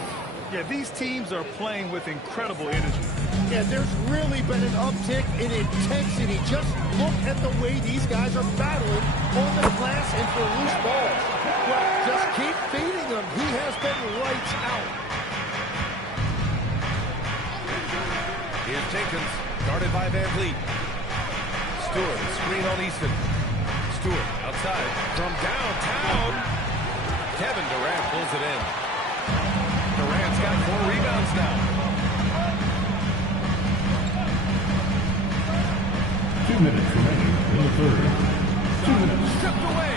Yeah, these teams are playing with incredible energy. Yeah, there's really been an uptick in intensity. Just look at the way these guys are battling on the glass and for loose balls. Well, just keep feeding him. He has been lights out. Here's Jenkins, guarded by Van Vliet. Stewart, screen on Easton. Stewart, outside, from downtown. Kevin Durant pulls it in. Durant's got 4 rebounds now. 2 minutes remaining in the third. 2 minutes. Stripped away.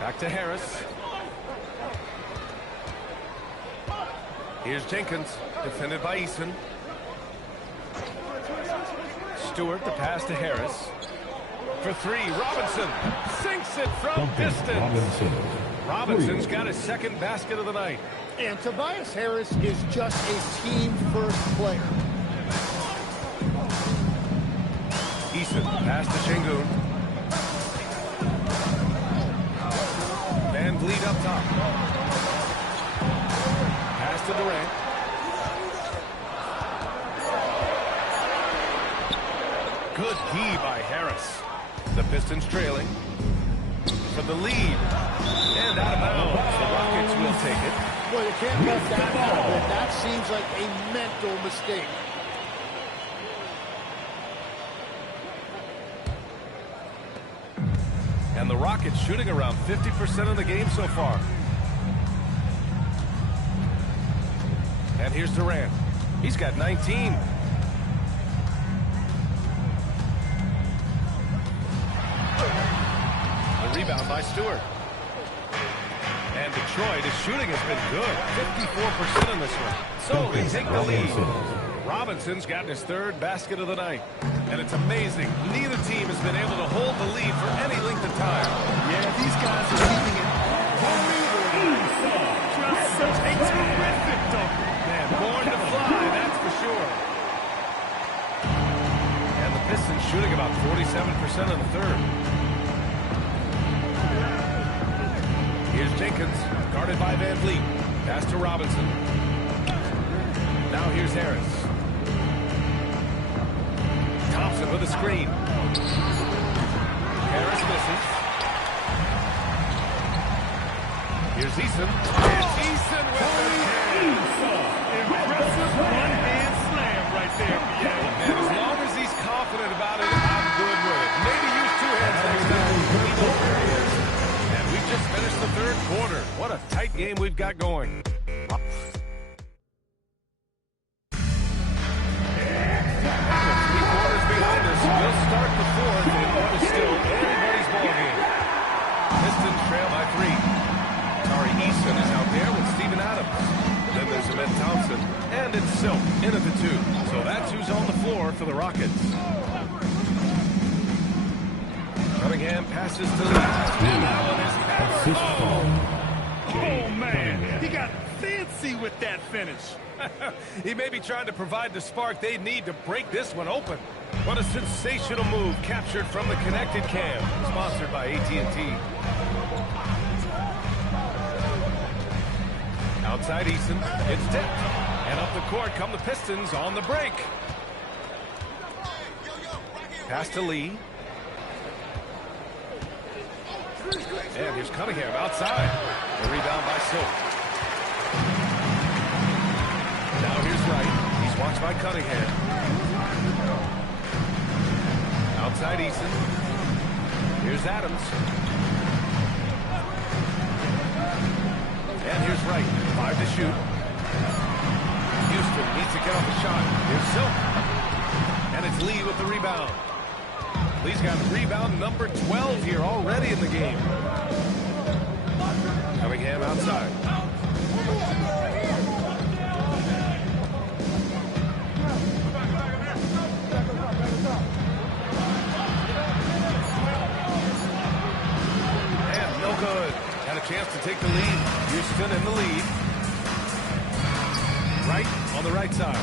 Back to Harris. Here's Jenkins, defended by Eason. Stewart, the pass to Harris. For 3, Robinson sinks it from distance. Robinson's got his second basket of the night. And Tobias Harris is just a team-first player. Eason, pass to Şengün. Van Vliet up top. Pass to Durant. Good D by Harris. The Pistons trailing for the lead. And out of bounds. The Rockets will take it. Well, you can't let that happen. That seems like a mental mistake. And the Rockets shooting around 50% of the game so far. And here's Durant. He's got 19. The rebound by Stewart. And Detroit, his shooting has been good. 54% in this one. So they take the lead. Robinson's gotten his third basket of the night. And it's amazing. Neither team has been able to hold the lead for any length of time. Yeah, these guys are keeping it just such a terrific dunk. Man, born to fly, that's for sure. And the Pistons shooting about 47% in the third. Here's Jenkins, guarded by Van Vliet. Pass to Robinson. Now here's Harris. Thompson with a screen. Harris misses. Here's Eason. It's Eason with the Impressive one-hand slam right there, BA. And as long as he's confident about it, I'm good with it. Maybe use 2 hands next time. We know where he is. And we've just finished the third quarter. What a tight game we've got going. We'll start the fourth, and what is still anybody's ballgame. Pistons trail by 3. Tari Eason is out there with Steven Adams. Then there's Ahmed Thompson, and it's Silk in at the 2. So that's who's on the floor for the Rockets. Cunningham passes to Lee. And that one is hammered home. Oh, man. He got fancy with that finish. He may be trying to provide the spark they need to break this one open. What a sensational move captured from the connected cam, sponsored by AT&T. Outside Eason, it's tipped. And up the court come the Pistons on the break. Pass to Lee. And here's Cunningham outside. The rebound by Silk. Now here's Wright. He's watched by Cunningham. Outside Eason. Here's Adams. And here's Wright. 5 to shoot. Houston needs to get off the shot. Here's Silk. And it's Lee with the rebound. Lee's got rebound number 12 here already in the game. Cunningham outside. on the right side.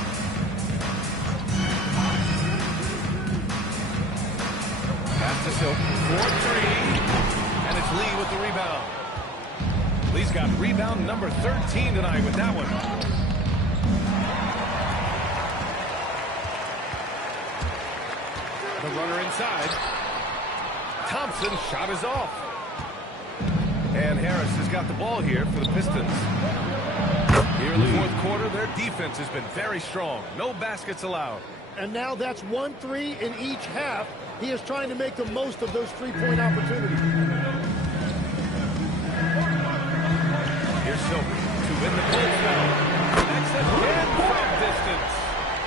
Pass to Silk for 3. And it's Lee with the rebound. Lee's got rebound number 13 tonight with that one. The runner inside. Thompson shot is off. And Harris has got the ball here for the Pistons. Here in the fourth quarter, their defense has been very strong. No baskets allowed. And now that's 1-3 in each half. He is trying to make the most of those three-point opportunities. Here's Silver to win the close foul. Connects again from distance.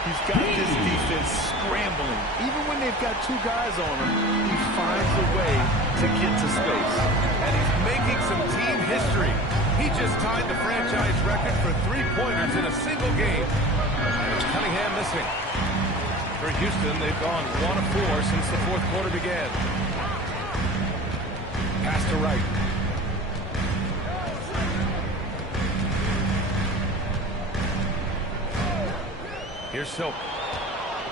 He's got this defense scrambling. Even when they've got two guys on him, he finds a way to get to space. And he's making some team history. He just tied the franchise record for three-pointers in a single game. And it's Cunningham missing. For Houston, they've gone 1 of 4 since the fourth quarter began. Pass to Wright. Here's Silk.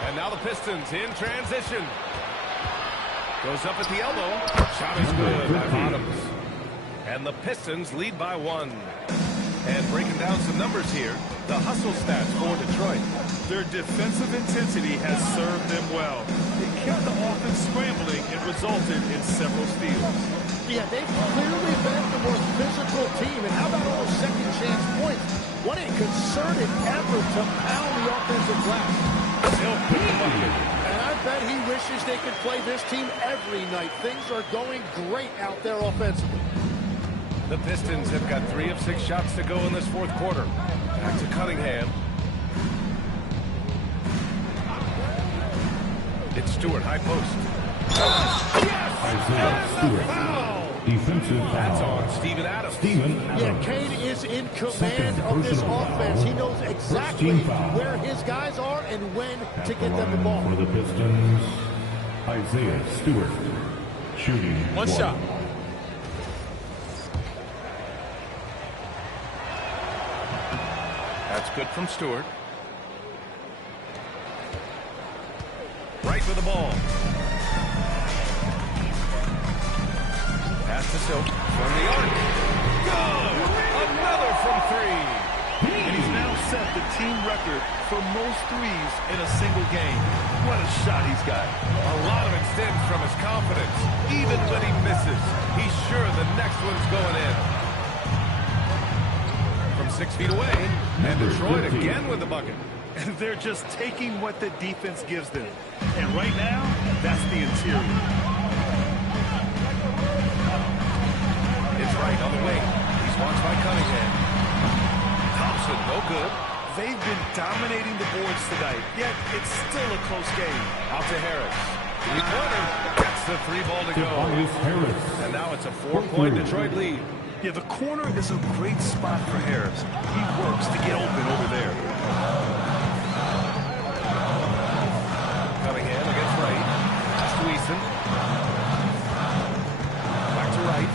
And now the Pistons in transition. Goes up at the elbow. Shot is good by Bottoms. And the Pistons lead by 1. And breaking down some numbers here, the hustle stats for Detroit. Their defensive intensity has served them well. It kept the offense scrambling and resulted in several steals. Yeah, they've clearly been the more physical team. And how about all those second chance points? What a concerted effort to pound the offensive glass. Silk with the bucket. And I bet he wishes they could play this team every night. Things are going great out there offensively. The Pistons have got 3 of 6 shots to go in this fourth quarter. Back to Cunningham. It's Stewart, high post. Isaiah Stewart. Defensive That's foul. on Steven Adams. Yeah, Kane is in command of this offense. He knows exactly where his guys are and when to get them the ball. For the Pistons, Isaiah Stewart. Shooting one shot. That's good from Stewart. Right with the ball. Pass to Silk from the arc. Good! Another from 3. And he's now set the team record for most threes in a single game. What a shot he's got. A lot of it stems from his confidence. Even when he misses, he's sure the next one's going in. From 6 feet away, and Detroit again with the bucket. And they're just taking what the defense gives them. And right now, that's the interior. It's Wright on the wing. He's watched by Cunningham. Thompson, no good. They've been dominating the boards tonight, yet it's still a close game. Out to Harris. Three-pointer. That's the 3-ball to go. Harris. And now it's a 4-point Detroit lead. Yeah, the corner is a great spot for Harris. He works to get open over there. Cunningham against Wright. Pass to Easton. Back to Wright.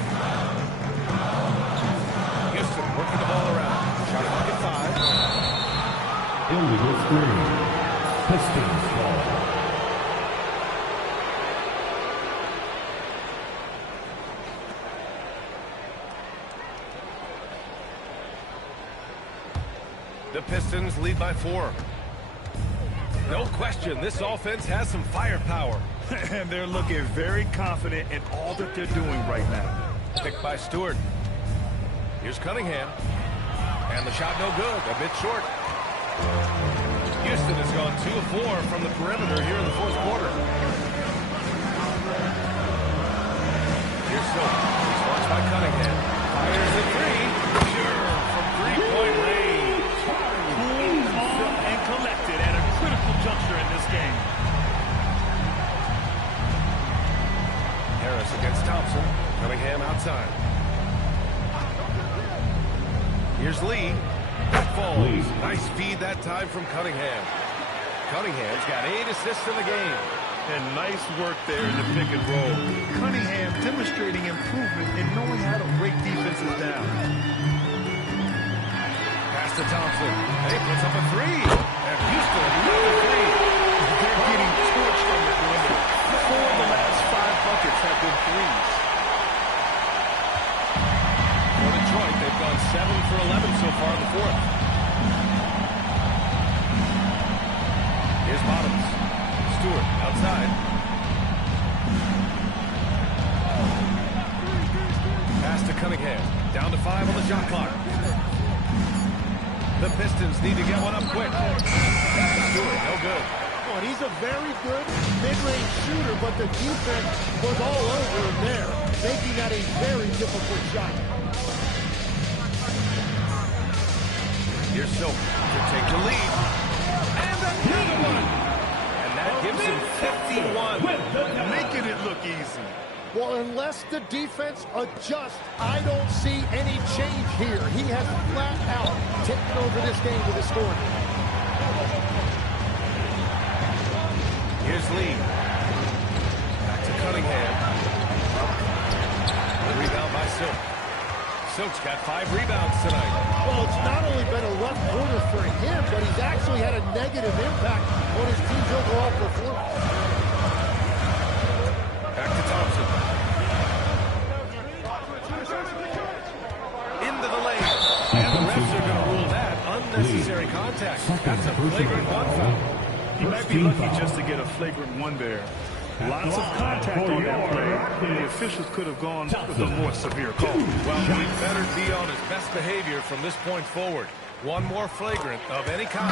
Houston working the ball around. Shot clock at 5. Illegal screen. Pistons ball. The Pistons lead by 4. No question, this offense has some firepower. And they're looking very confident in all that they're doing right now. Picked by Stewart. Here's Cunningham. And the shot no good, a bit short. Houston has gone 2 of 4 from the perimeter here in the fourth quarter. Here's Silk. He's watched by Cunningham. Fires a 3. Sure, from 3-point range. Cool, calm, and collected at a critical juncture in this game. Harris against Thompson. Cunningham outside. Here's Lee. That falls. Lee. Nice feed that time from Cunningham. Cunningham's got 8 assists in the game. And nice work there in the pick and roll. Cunningham demonstrating improvement in knowing how to break defenses down. Pass Pass to Thompson. He puts up a three. And Houston, another three. They're getting torched from the perimeter. 4 of the last 5 buckets have been threes. For Detroit, they've gone 7 for 11 so far in the fourth. Here's Bottoms. Stewart outside. Pass to Cunningham. Down to 5 on the shot clock. The Pistons need to get one up quick. Stewart, no good. And he's a very good mid-range shooter, but the defense was all over him there, making that a very difficult shot. Here's Silk to take the lead. And another one. And that gives him 51. Making it look easy. Well, unless the defense adjusts, I don't see any change here. He has flat out taken over this game with his scoring. Here's Lee. Back to Cunningham. The rebound by Silk. Silk's got 5 rebounds tonight. Well, it's not only been a rough quarter for him, but he's actually had a negative impact on his team's overall performance. Back to Thompson. Into the lane. And the refs are going to rule that unnecessary contact. That's a flagrant 1 foul. He might be lucky just to get a flagrant 1 there. Lots of contact on that play. The officials could have gone with a more severe call. Well, he better be on his best behavior from this point forward. One more flagrant of any kind.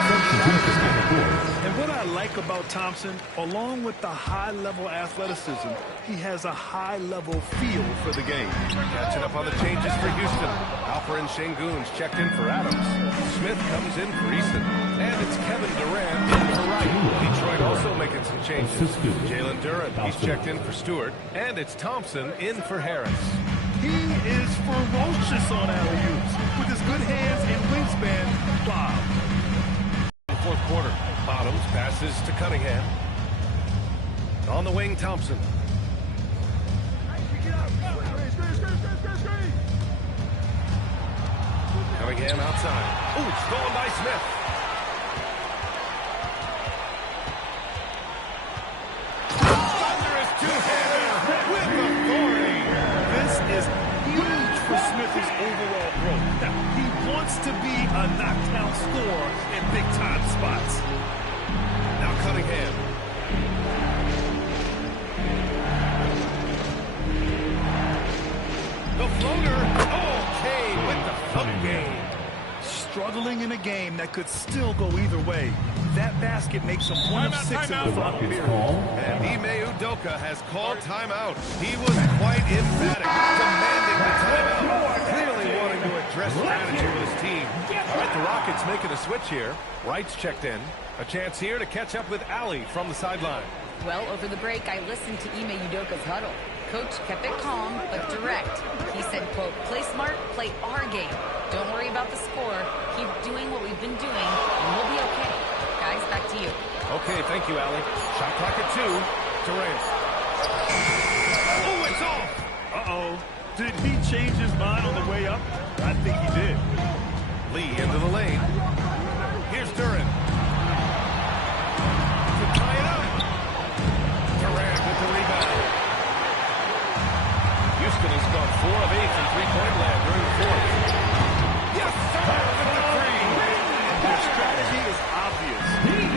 And what I like about Thompson, along with the high-level athleticism, he has a high-level feel for the game. Catching up on the changes for Houston. Alperen Şengün's checked in for Adams. Smith comes in for Easton. And it's Kevin Durant in for Wright. Detroit also making some changes. Jalen Duren, he's checked in for Stewart. And it's Thompson in for Harris. He is ferocious on alley-oops with his good hands and wingspan. Wow. Fourth quarter. Bottoms passes to Cunningham. On the wing, Thompson. Cunningham outside. Ooh, stolen by Smith. Thunderous two-hander with authority. This is huge for Smith's overall growth. Now, he wants to be a knockdown scorer in big-time spots. Now Cunningham. The floater. Oh, Kane with the thumb game. Struggling in a game that could still go either way. That basket makes him 1 of 6 in the final period. And Ime Udoka has called timeout. He was quite emphatic, demanding the timeout, clearly wanting to address strategy with his team. All right, the Rockets making a switch here. Wright's checked in. A chance here to catch up with Ali from the sideline. Well, over the break, I listened to Ime Udoka's huddle. Coach kept it calm, but direct. He said, quote, play smart, play our game. Don't worry about the score. Keep doing what we've been doing, and we'll be okay. Guys, back to you. Okay, thank you, Ali. Shot clock at 2. Durant. Oh, it's off! Uh-oh. Did he change his mind on the way up? I think he did. Lee into the lane. Here's Durant. To tie it up. Durant with the rebound. Houston has gone 4 of 8 from three-point land during the fourth. Yes, sir! With the three. Their strategy is obvious.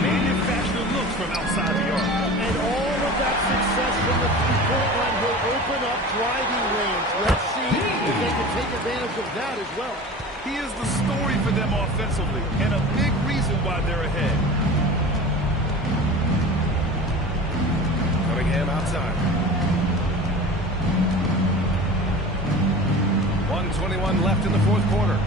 Manufacture looks from outside the arc. And all of that success from the three-point line will open up driving lanes. Let's see if they can take advantage of that as well. He is the story for them offensively, and a big reason why they're ahead. Cunningham outside. 1:21 left in the fourth quarter.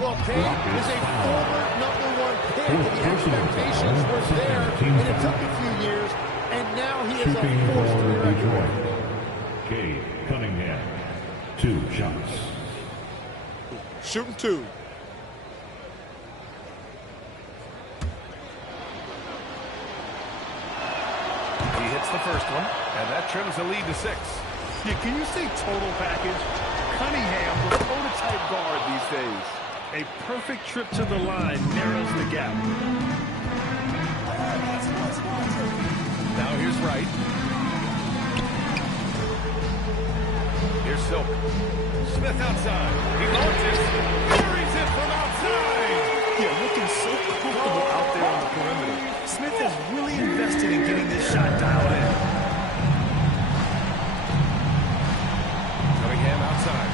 Well, Kane is a former #1 pick, and the expectations were there, and it took a few years, and now he is a force to be reckoned with. Cade Cunningham, 2 shots. Shooting 2. He hits the first one, and that trims the lead to 6. Yeah, can you say total package? Cunningham, the prototype guard these days. A perfect trip to the line narrows the gap. Now here's Wright. Here's Silk. Smith outside. He launches. Buries it from outside. Yeah, looking so comfortable out there on the perimeter. Smith has really invested in getting this shot dialed in. Cunningham outside.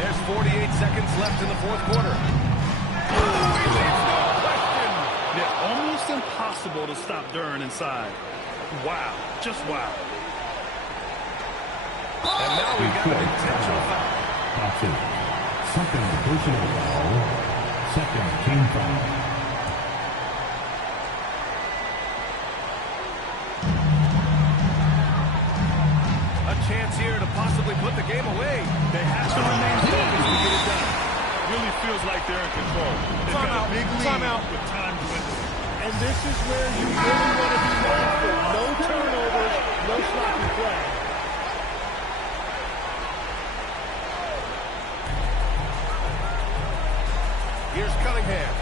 There's 48 seconds left in the fourth quarter. Oh, he leaves no question. Yeah, almost impossible to stop Duren inside. Wow, just wow. And now we got an intentional foul. That's it. Second personal foul. Second team foul. A chance here to possibly put the game away. They have to remain focused to get it done. Really feels like they're in control. They've got a big lead with time to win. And this is where you really want to be mindful. No turnovers, no sloppy play. Here's Cunningham.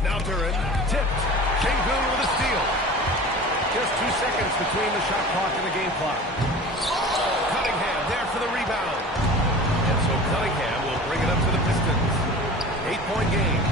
Now Duren, tipped. Sengun with a steal. Just 2 seconds between the shot clock and the game clock. Cunningham there for the rebound. And so Cunningham will bring it up to the Pistons. 8-point game.